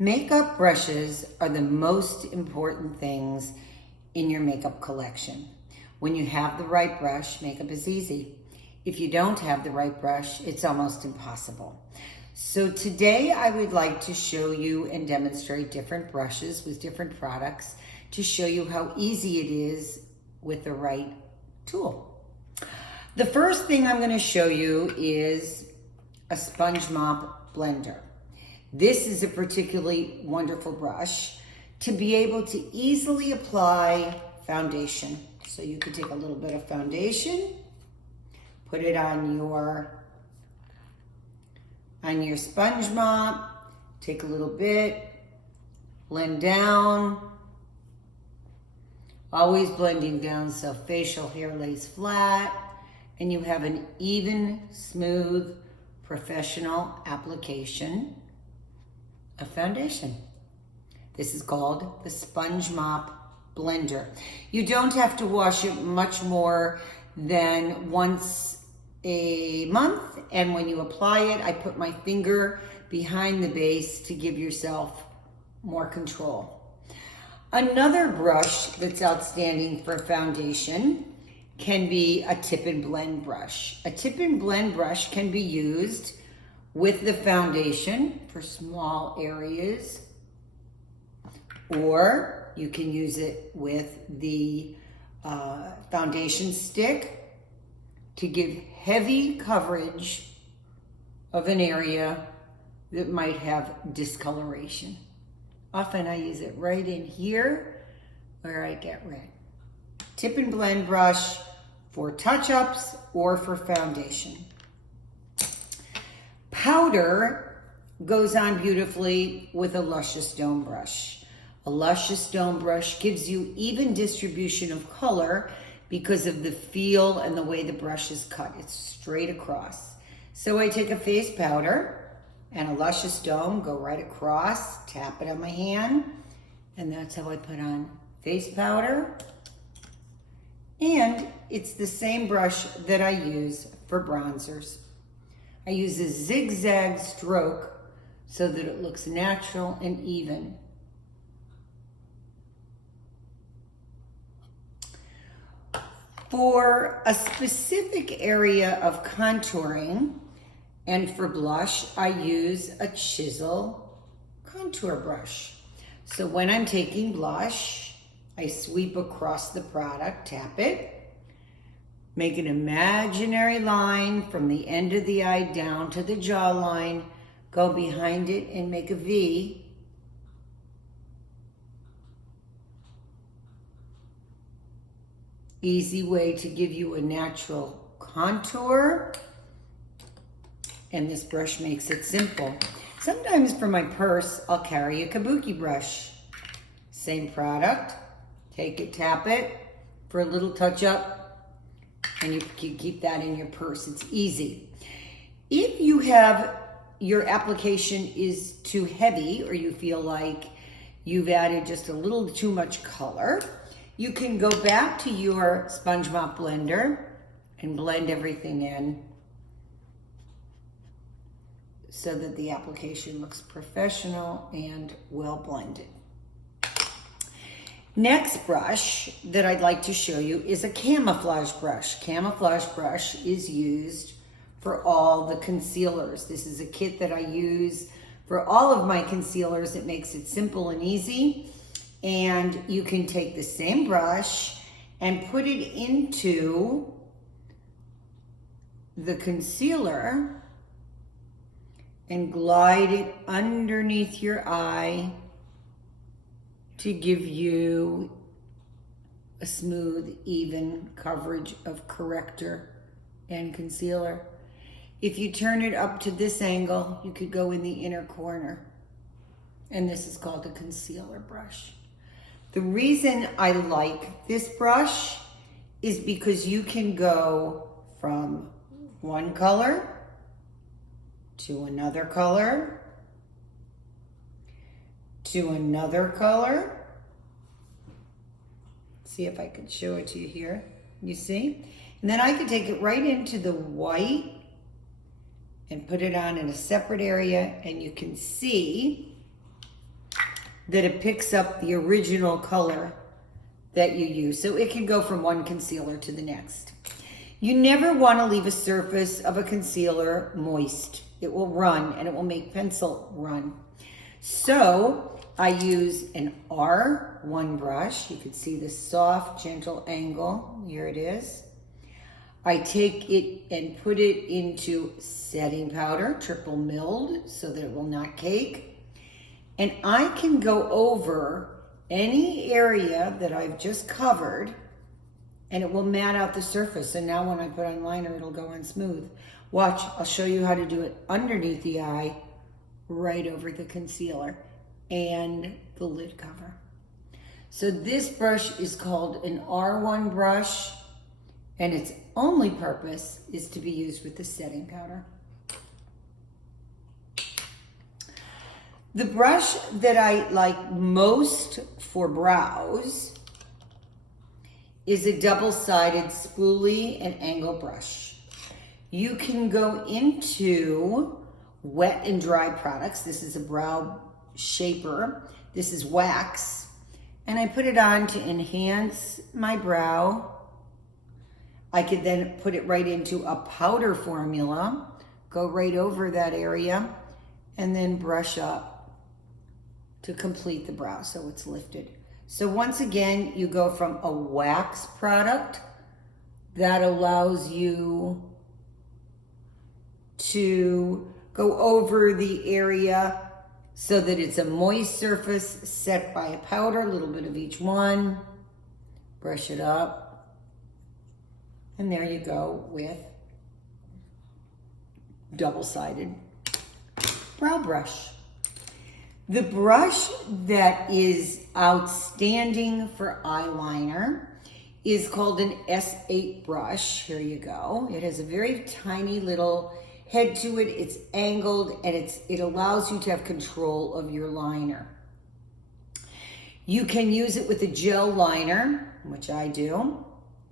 Makeup brushes are the most important things in your makeup collection. When you have the right brush, makeup is easy. If you don't have the right brush, it's almost impossible. So today I would like to show you and demonstrate different brushes with different products to show you how easy it is with the right tool. The first thing I'm going to show you is a sponge mop blender. This is a particularly wonderful brush to be able to easily apply foundation. So you could take a little bit of foundation, put it on your sponge mop, take a little bit, blend down, always blending down so facial hair lays flat, and you have an even, smooth, professional application of foundation. This is called the Sponge Mop Blender. You don't have to wash it much more than once a month, and when you apply it, I put my finger behind the base to give yourself more control. Another brush that's outstanding for foundation can be a tip and blend brush. A tip and blend brush can be used with the foundation for small areas, or you can use it with the foundation stick to give heavy coverage of an area that might have discoloration. Often I use it right in here where I get red. Tip and blend brush for touch-ups or for foundation. Powder goes on beautifully with a Luscious Dome brush. A Luscious Dome brush gives you even distribution of color because of the feel and the way the brush is cut. It's straight across. So I take a face powder and a Luscious Dome, go right across, tap it on my hand, and that's how I put on face powder. And it's the same brush that I use for bronzers. I use a zigzag stroke so that it looks natural and even. For a specific area of contouring and for blush, I use a chisel contour brush. So when I'm taking blush, I sweep across the product, tap it, make an imaginary line from the end of the eye down to the jawline, go behind it and make a V. Easy way to give you a natural contour. And this brush makes it simple. Sometimes for my purse, I'll carry a kabuki brush. Same product. Take it, tap it for a little touch up. And you can keep that in your purse. It's easy. If you have your application is too heavy or you feel like you've added just a little too much color, you can go back to your Sponge Mop blender and blend everything in so that the application looks professional and well blended. Next brush that I'd like to show you is a camouflage brush. Camouflage brush is used for all the concealers. This is a kit that I use for all of my concealers. It makes it simple and easy. And you can take the same brush and put it into the concealer and glide it underneath your eye to give you a smooth, even coverage of corrector and concealer. If you turn it up to this angle, you could go in the inner corner. And this is called a concealer brush. The reason I like this brush is because you can go from one color to another color to another color. See if I can show it to you here. You see? And then I could take it right into the white and put it on in a separate area, and you can see that it picks up the original color that you use. So it can go from one concealer to the next. You never want to leave a surface of a concealer moist. It will run and it will make pencil run. So I use an R1 brush. You can see the soft, gentle angle. Here it is. I take it and put it into setting powder, triple milled, so that it will not cake. And I can go over any area that I've just covered and it will matte out the surface. And now when I put on liner, it'll go on smooth. Watch, I'll show you how to do it underneath the eye, right over the concealer and the lid cover. So this brush is called an R1 brush, and its only purpose is to be used with the setting powder. The brush that I like most for brows is a double-sided spoolie and angle brush. You can go into wet and dry products. This is a brow shaper. This is wax. And I put it on to enhance my brow. I could then put it right into a powder formula, go right over that area, and then brush up to complete the brow so it's lifted. So once again, you go from a wax product that allows you to go over the area so that it's a moist surface set by a powder, a little bit of each one, brush it up, and there you go with double-sided brow brush. The brush that is outstanding for eyeliner is called an S8 brush. Here you go. It has a very tiny little head to it. It's angled and it allows you to have control of your liner. You can use it with a gel liner, which I do.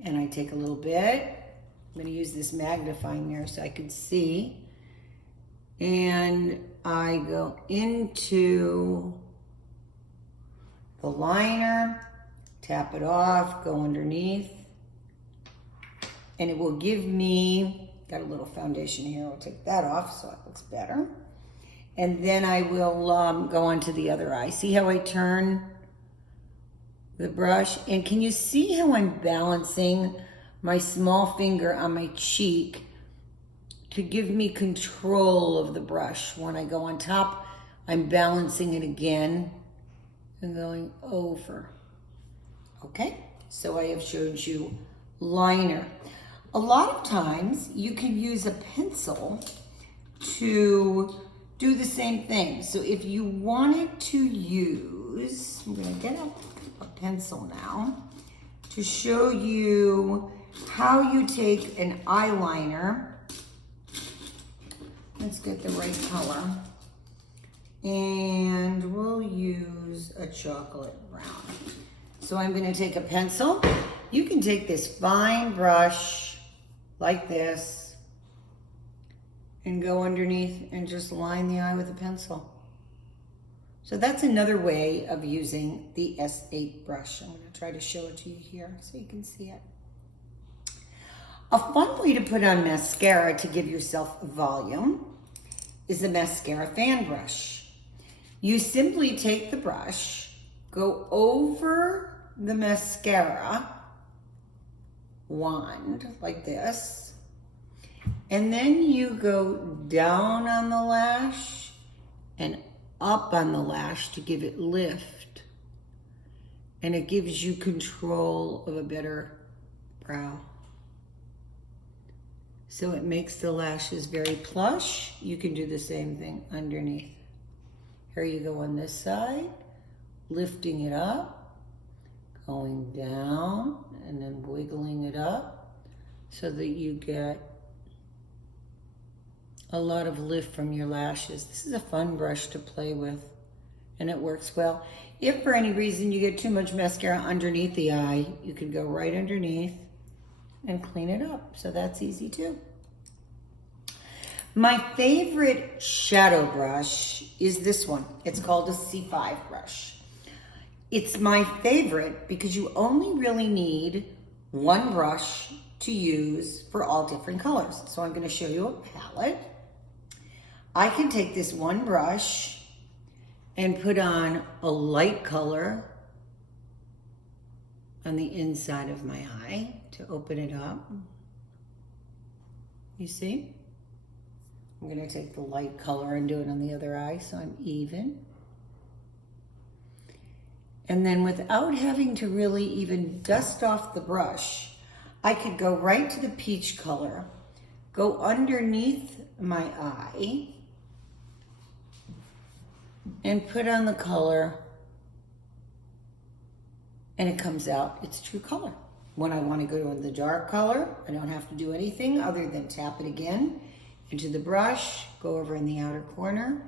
And I take a little bit. I'm going to use this magnifying mirror so I can see. And I go into the liner, tap it off, go underneath, and it will give me, got a little foundation here, I'll take that off so it looks better. And then I will go on to the other eye. See how I turn the brush? And can you see how I'm balancing my small finger on my cheek to give me control of the brush? When I go on top, I'm balancing it again and going over. Okay, so I have showed you liner. A lot of times you can use a pencil to do the same thing. So if you wanted to use, I'm gonna get a pencil now to show you how you take an eyeliner. Let's get the right color. And we'll use a chocolate brown. So I'm gonna take a pencil. You can take this fine brush like this and go underneath and just line the eye with a pencil. So that's another way of using the S8 brush. I'm gonna try to show it to you here so you can see it. A fun way to put on mascara to give yourself volume is a mascara fan brush. You simply take the brush, go over the mascara wand like this, and then you go down on the lash and up on the lash to give it lift, and it gives you control of a better brow. So it makes the lashes very plush. You can do the same thing underneath. Here you go on this side, lifting it up, going down, and then wiggling it up so that you get a lot of lift from your lashes. This is a fun brush to play with, and it works well. If for any reason you get too much mascara underneath the eye, you can go right underneath and clean it up. So that's easy too. My favorite shadow brush is this one. It's called a C5 brush. It's my favorite because you only really need one brush to use for all different colors. So I'm going to show you a palette. I can take this one brush and put on a light color on the inside of my eye to open it up. You see? I'm going to take the light color and do it on the other eye so I'm even. And then without having to really even dust off the brush, I could go right to the peach color, go underneath my eye, and put on the color, and it comes out its true color. When I want to go to the dark color, I don't have to do anything other than tap it again into the brush, go over in the outer corner.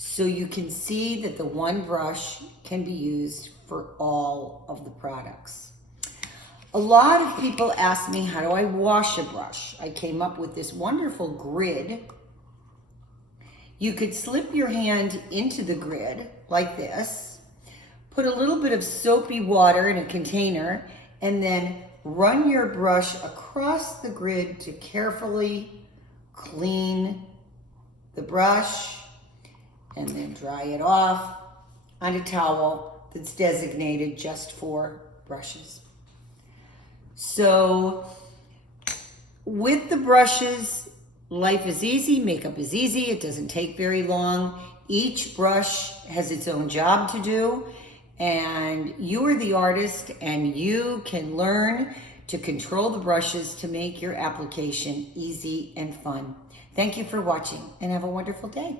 So you can see that the one brush can be used for all of the products. A lot of people ask me, how do I wash a brush? I came up with this wonderful grid. You could slip your hand into the grid like this, put a little bit of soapy water in a container, and then run your brush across the grid to carefully clean the brush, and then dry it off on a towel that's designated just for brushes. So with the brushes, life is easy, makeup is easy, it doesn't take very long. Each brush has its own job to do, and you are the artist and you can learn to control the brushes to make your application easy and fun. Thank you for watching and have a wonderful day.